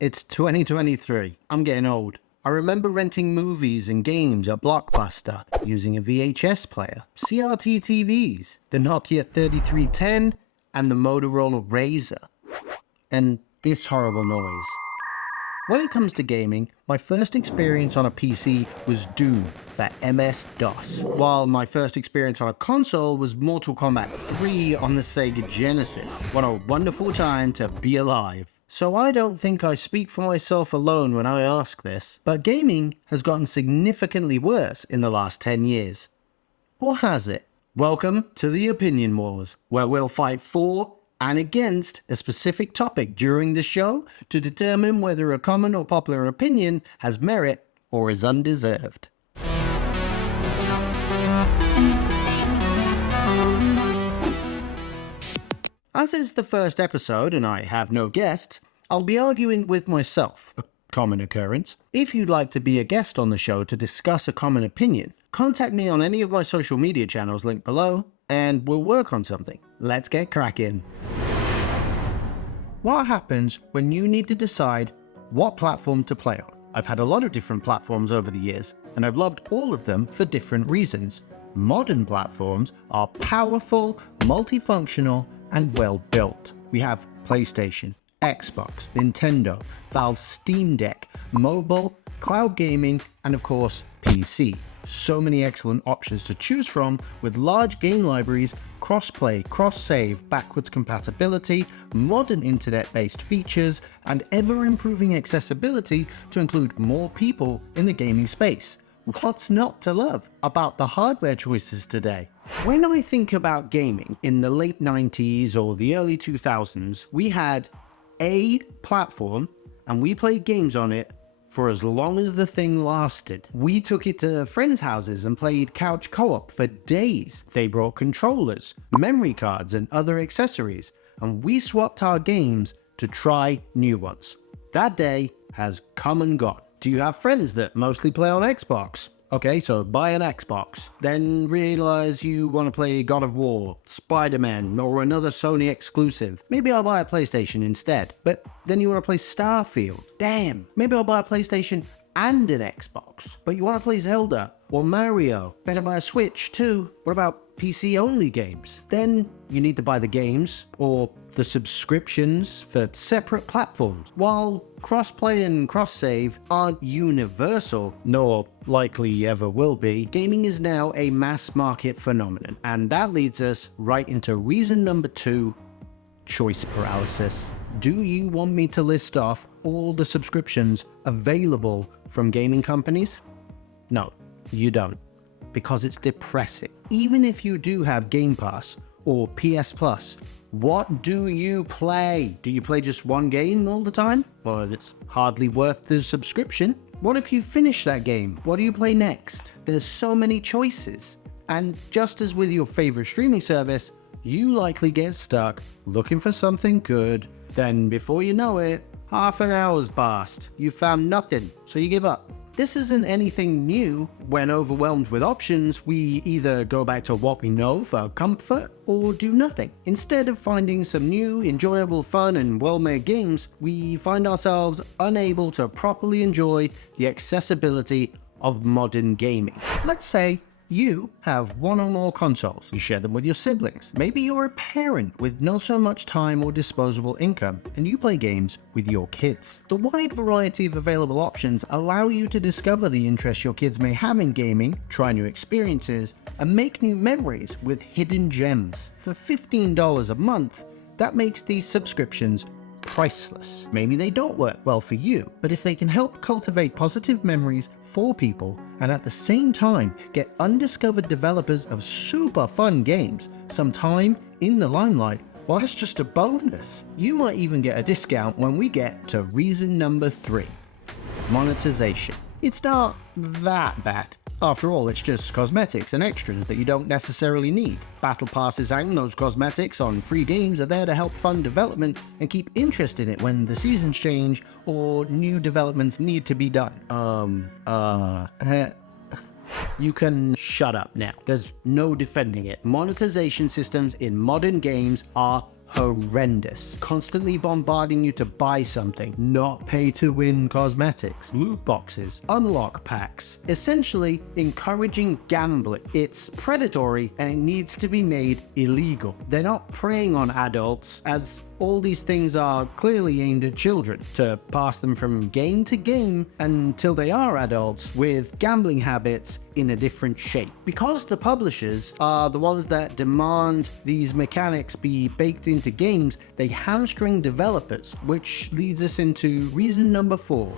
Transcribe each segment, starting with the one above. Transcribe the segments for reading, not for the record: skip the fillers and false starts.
It's 2023. I'm getting old. I remember renting movies and games at Blockbuster using a VHS player, CRT TVs, the Nokia 3310, and the Motorola Razr. And this horrible noise. When it comes to gaming, my first experience on a PC was Doom for MS-DOS, while my first experience on a console was Mortal Kombat 3 on the Sega Genesis. What a wonderful time to be alive. So I don't think I speak for myself alone when I ask this, but gaming has gotten significantly worse in the last 10 years. Or has it? Welcome to the Opinion Wars, where we'll fight for and against a specific topic during the show to determine whether a common or popular opinion has merit or is undeserved. As is the first episode and I have no guests, I'll be arguing with myself, a common occurrence. If you'd like to be a guest on the show to discuss a common opinion, contact me on any of my social media channels linked below, and we'll work on something. Let's get cracking. What happens when you need to decide what platform to play on? I've had a lot of different platforms over the years, and I've loved all of them for different reasons. Modern platforms are powerful, multifunctional, and well built. We have PlayStation, Xbox, Nintendo, Valve's Steam Deck, mobile, cloud gaming, and of course, PC. So many excellent options to choose from with large game libraries, cross-play, cross-save, backwards compatibility, modern internet-based features, and ever-improving accessibility to include more people in the gaming space. What's not to love about the hardware choices today? When I think about gaming in the late 90s or the early 2000s, we had a platform and we played games on it for as long as the thing lasted. We took it to friends' houses and played couch co-op for days. They brought controllers, memory cards, and other accessories, and we swapped our games to try new ones. That day has come and gone. Do you have friends that mostly play on Xbox? Okay, so buy an Xbox. Then realize you want to play God of War, Spider-Man, or another Sony exclusive. Maybe I'll buy a PlayStation instead. But then you want to play Starfield. Damn, maybe I'll buy a PlayStation and an Xbox. But you want to play Zelda or Mario. Better buy a Switch too. What about PC-only games? Then you need to buy the games or the subscriptions for separate platforms. While cross-play and cross-save aren't universal, nor likely ever will be, gaming is now a mass-market phenomenon. And that leads us right into reason number 2, choice paralysis. Do you want me to list off all the subscriptions available from gaming companies? No, you don't, because it's depressing. Even if you do have Game Pass or PS Plus, what do you play? Do you play just one game all the time? Well, it's hardly worth the subscription. What if you finish that game? What do you play next? There's so many choices. And just as with your favorite streaming service, you likely get stuck looking for something good. Then before you know it, half an hour's passed. You found nothing, so you give up. This isn't anything new. When overwhelmed with options, we either go back to what we know for comfort or do nothing. Instead of finding some new, enjoyable, fun, and well-made games, we find ourselves unable to properly enjoy the accessibility of modern gaming. Let's say you have one or more consoles. You share them with your siblings. Maybe you're a parent with not so much time or disposable income, and you play games with your kids. The wide variety of available options allow you to discover the interests your kids may have in gaming, try new experiences, and make new memories with hidden gems. For $15 a month, that makes these subscriptions priceless. Maybe they don't work well for you, but if they can help cultivate positive memories for people and at the same time get undiscovered developers of super fun games some time in the limelight, well, that's just a bonus. You might even get a discount when we get to reason number 3, monetization. It's not that bad. After all, it's just cosmetics and extras that you don't necessarily need. Battle passes and those cosmetics on free games are there to help fund development and keep interest in it when the seasons change or new developments need to be done. You can shut up now. There's no defending it. Monetization systems in modern games are horrendous, constantly bombarding you to buy something, not pay to win cosmetics, loot boxes, unlock packs, essentially encouraging gambling. It's predatory and it needs to be made illegal. They're not preying on adults, as all these things are clearly aimed at children, to pass them from game to game until they are adults with gambling habits in a different shape. Because the publishers are the ones that demand these mechanics be baked into games, they hamstring developers, which leads us into reason number 4.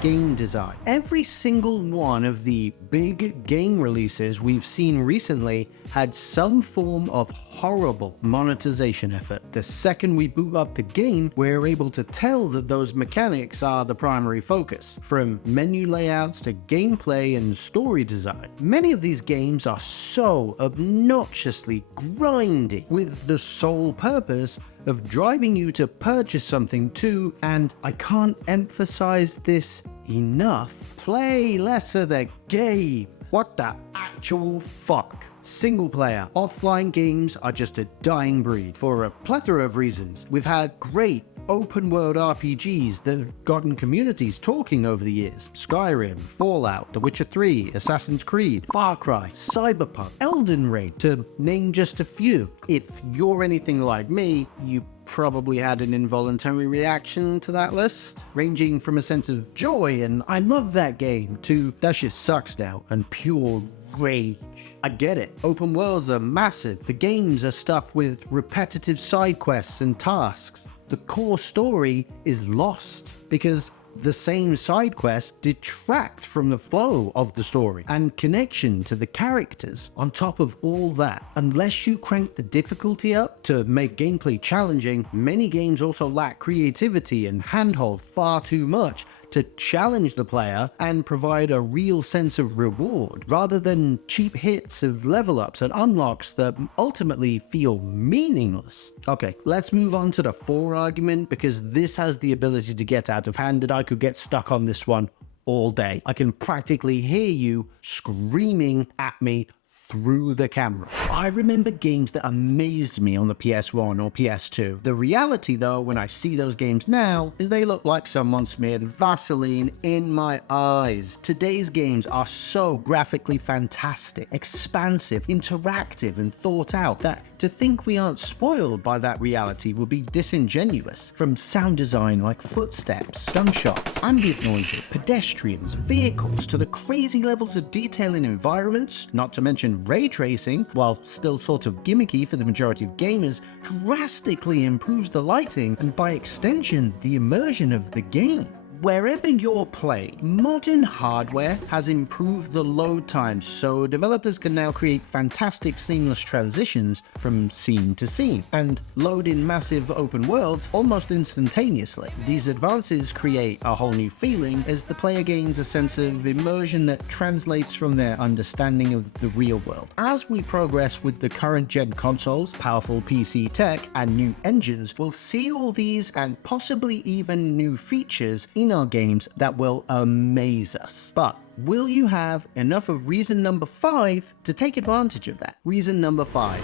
Game design. Every single one of the big game releases we've seen recently had some form of horrible monetization effort. The second we boot up the game, we're able to tell that those mechanics are the primary focus, from menu layouts to gameplay and story design. Many of these games are so obnoxiously grindy, with the sole purpose of driving you to purchase something too, and I can't emphasize this enough, play less of the game. What the actual fuck? Single player, offline games are just a dying breed for a plethora of reasons. We've had great open world RPGs that have gotten communities talking over the years. Skyrim, Fallout, The Witcher 3, Assassin's Creed, Far Cry, Cyberpunk, Elden Ring, to name just a few. If you're anything like me, you probably had an involuntary reaction to that list, ranging from a sense of joy and I love that game to that shit sucks now and pure rage. I get it. Open worlds are massive. The games are stuffed with repetitive side quests and tasks. The core story is lost because the same side quests detract from the flow of the story and connection to the characters. On top of all that, unless you crank the difficulty up to make gameplay challenging, many games also lack creativity and handhold far too much to challenge the player and provide a real sense of reward, rather than cheap hits of level ups and unlocks that ultimately feel meaningless. Okay, let's move on to the 4 argument, because this has the ability to get out of hand and I could get stuck on this one all day. I can practically hear you screaming at me through the camera. I remember games that amazed me on the PS1 or PS2. The reality though, when I see those games now, is they look like someone smeared Vaseline in my eyes. Today's games are so graphically fantastic, expansive, interactive, and thought out that to think we aren't spoiled by that reality would be disingenuous. From sound design like footsteps, gunshots, ambient noises, pedestrians, vehicles, to the crazy levels of detail in environments, not to mention ray tracing, while still sort of gimmicky for the majority of gamers, drastically improves the lighting and by extension the immersion of the game. Wherever you're playing, modern hardware has improved the load times, so developers can now create fantastic seamless transitions from scene to scene and load in massive open worlds almost instantaneously. These advances create a whole new feeling as the player gains a sense of immersion that translates from their understanding of the real world. As we progress with the current gen consoles, powerful PC tech, and new engines, we'll see all these and possibly even new features in our games that will amaze us. But will you have enough of reason number 5 to take advantage of that? Reason number 5.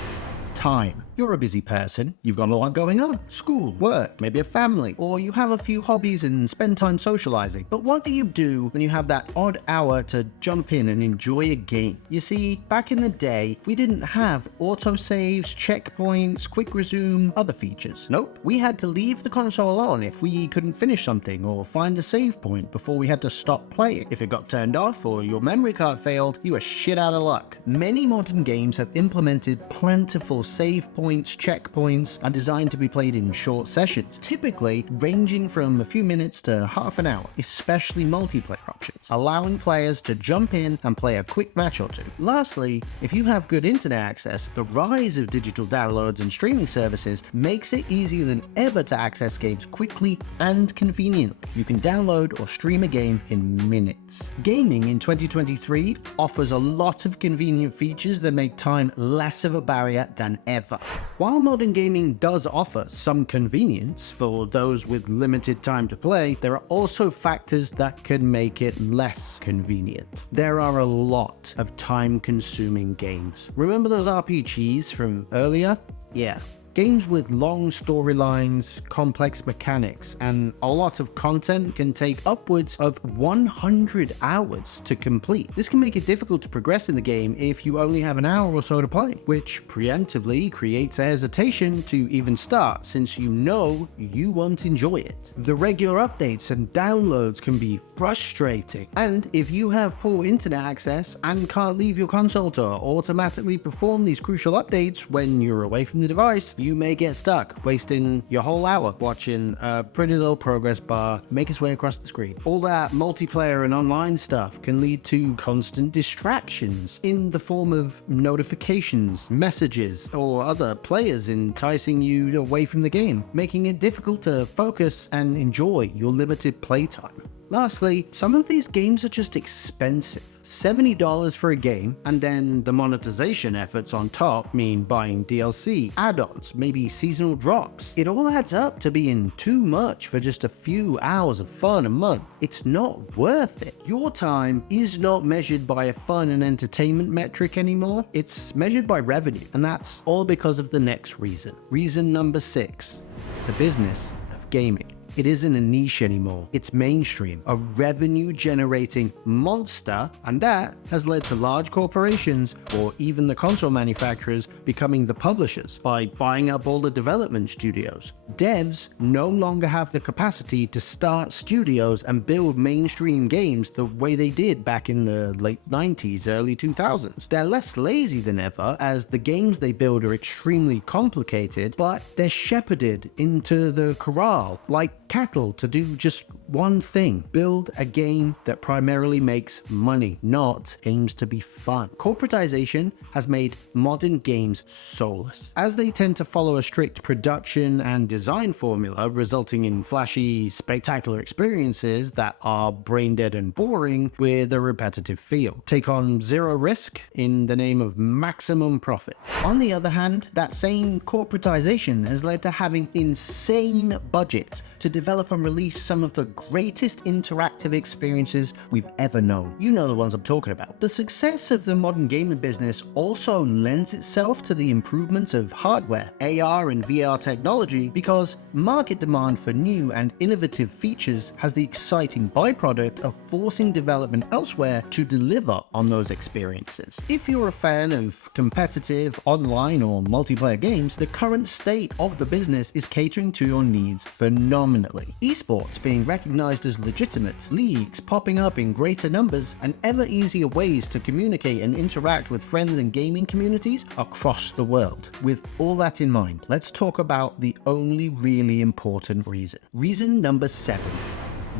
Time. You're a busy person, you've got a lot going on. School, work, maybe a family, or you have a few hobbies and spend time socializing. But what do you do when you have that odd hour to jump in and enjoy a game? You see, back in the day, we didn't have autosaves, checkpoints, quick resume, other features. Nope, we had to leave the console on if we couldn't finish something or find a save point before we had to stop playing. If it got turned off or your memory card failed, you were shit out of luck. Many modern games have implemented plentiful save points, checkpoints, are designed to be played in short sessions, typically ranging from a few minutes to half an hour, especially multiplayer options, allowing players to jump in and play a quick match or two. Lastly, if you have good internet access, the rise of digital downloads and streaming services makes it easier than ever to access games quickly and conveniently. You can download or stream a game in minutes. Gaming in 2023 offers a lot of convenient features that make time less of a barrier than ever. While modern gaming does offer some convenience for those with limited time to play, there are also factors that can make it less convenient. There are a lot of time-consuming games. Remember those RPGs from earlier? Yeah, Games with long storylines, complex mechanics, and a lot of content can take upwards of 100 hours to complete. This can make it difficult to progress in the game if you only have an hour or so to play, which preemptively creates a hesitation to even start since you know you won't enjoy it. The regular updates and downloads can be frustrating, and if you have poor internet access and can't leave your console to automatically perform these crucial updates when you're away from the device, you may get stuck, wasting your whole hour watching a pretty little progress bar make its way across the screen. All that multiplayer and online stuff can lead to constant distractions in the form of notifications, messages, or other players enticing you away from the game, making it difficult to focus and enjoy your limited playtime. Lastly, some of these games are just expensive. $70 for a game, and then the monetization efforts on top mean buying DLC, add-ons, maybe seasonal drops. It all adds up to being too much for just a few hours of fun a month. It's not worth it. Your time is not measured by a fun and entertainment metric anymore. It's measured by revenue, and that's all because of the next reason. Reason number 6, the business of gaming. It isn't a niche anymore, it's mainstream, a revenue-generating monster, and that has led to large corporations, or even the console manufacturers, becoming the publishers by buying up all the development studios. Devs no longer have the capacity to start studios and build mainstream games the way they did back in the late 90s, early 2000s. They're less lazy than ever, as the games they build are extremely complicated, but they're shepherded into the corral like cattle to do just one thing: build a game that primarily makes money, not aims to be fun. Corporatization has made modern games soulless, as they tend to follow a strict production and design formula, resulting in flashy, spectacular experiences that are brain dead and boring with a repetitive feel. Take on zero risk in the name of maximum profit. On the other hand, that same corporatization has led to having insane budgets to develop and release some of the greatest interactive experiences we've ever known. You know the ones I'm talking about. The success of the modern gaming business also lends itself to the improvements of hardware, AR and VR technology, because market demand for new and innovative features has the exciting byproduct of forcing development elsewhere to deliver on those experiences. If you're a fan of competitive, online, or multiplayer games, the current state of the business is catering to your needs phenomenally. Esports being recognized as legitimate, leagues popping up in greater numbers, and ever easier ways to communicate and interact with friends and gaming communities across the world. With all that in mind, let's talk about the only really important reason. Reason number 7.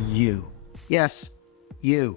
You. Yes, you.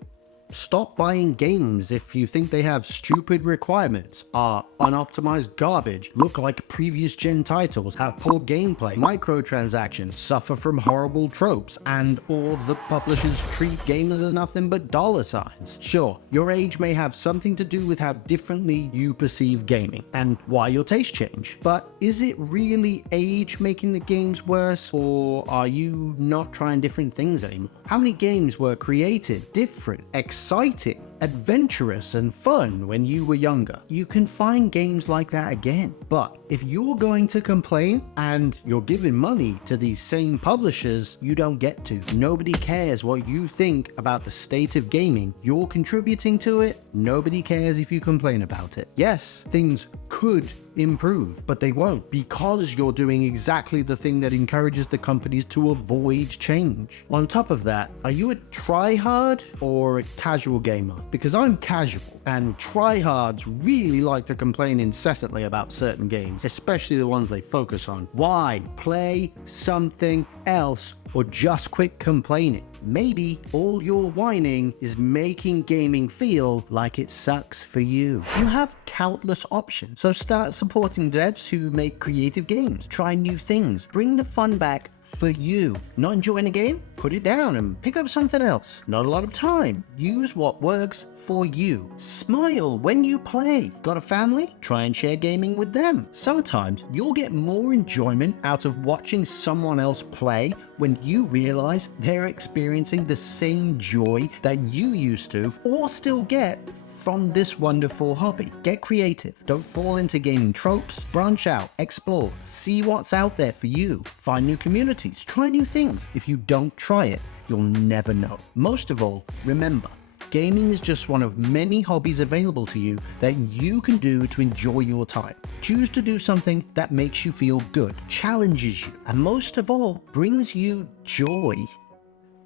Stop buying games if you think they have stupid requirements, are unoptimized garbage, look like previous gen titles, have poor gameplay, microtransactions, suffer from horrible tropes, and or the publishers treat gamers as nothing but dollar signs. Sure, your age may have something to do with how differently you perceive gaming, and why your tastes change. But is it really age making the games worse, or are you not trying different things anymore? How many games were created, different, exciting, adventurous, and fun when you were younger? You can find games like that again. But if you're going to complain and you're giving money to these same publishers, you don't get to. Nobody cares what you think about the state of gaming. You're contributing to it. Nobody cares if you complain about it. Yes, things could improve, but they won't, because you're doing exactly the thing that encourages the companies to avoid change. On top of that, are you a try-hard or a casual gamer? Because I'm casual, and tryhards really like to complain incessantly about certain games, especially the ones they focus on. Why play something else or just quit complaining? Maybe all your whining is making gaming feel like it sucks for you. You have countless options, so start supporting devs who make creative games. Try new things. Bring the fun back for you. Not enjoying a game? Put it down and pick up something else. Not a lot of time. Use what works for you. Smile when you play. Got a family? Try and share gaming with them. Sometimes you'll get more enjoyment out of watching someone else play when you realize they're experiencing the same joy that you used to, or still get, from this wonderful hobby. Get creative, don't fall into gaming tropes, branch out, explore, see what's out there for you, find new communities, try new things. If you don't try it, you'll never know. Most of all, remember, gaming is just one of many hobbies available to you that you can do to enjoy your time. Choose to do something that makes you feel good, challenges you, and most of all, brings you joy.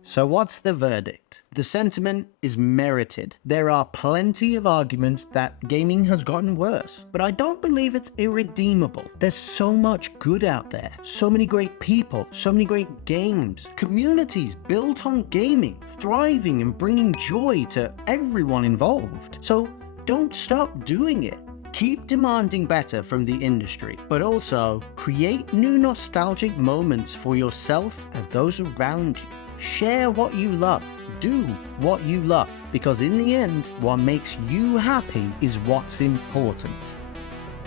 So what's the verdict? The sentiment is merited. There are plenty of arguments that gaming has gotten worse, but I don't believe it's irredeemable. There's so much good out there, so many great people, so many great games, communities built on gaming, thriving and bringing joy to everyone involved. So don't stop doing it. Keep demanding better from the industry, but also create new nostalgic moments for yourself and those around you. Share what you love, do what you love, because in the end, what makes you happy is what's important.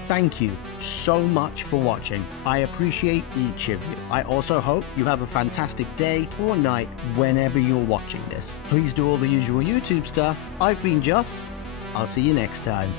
Thank you so much for watching. I appreciate each of you. I also hope you have a fantastic day or night whenever you're watching this. Please do all the usual YouTube stuff. I've been Joss. I'll see you next time.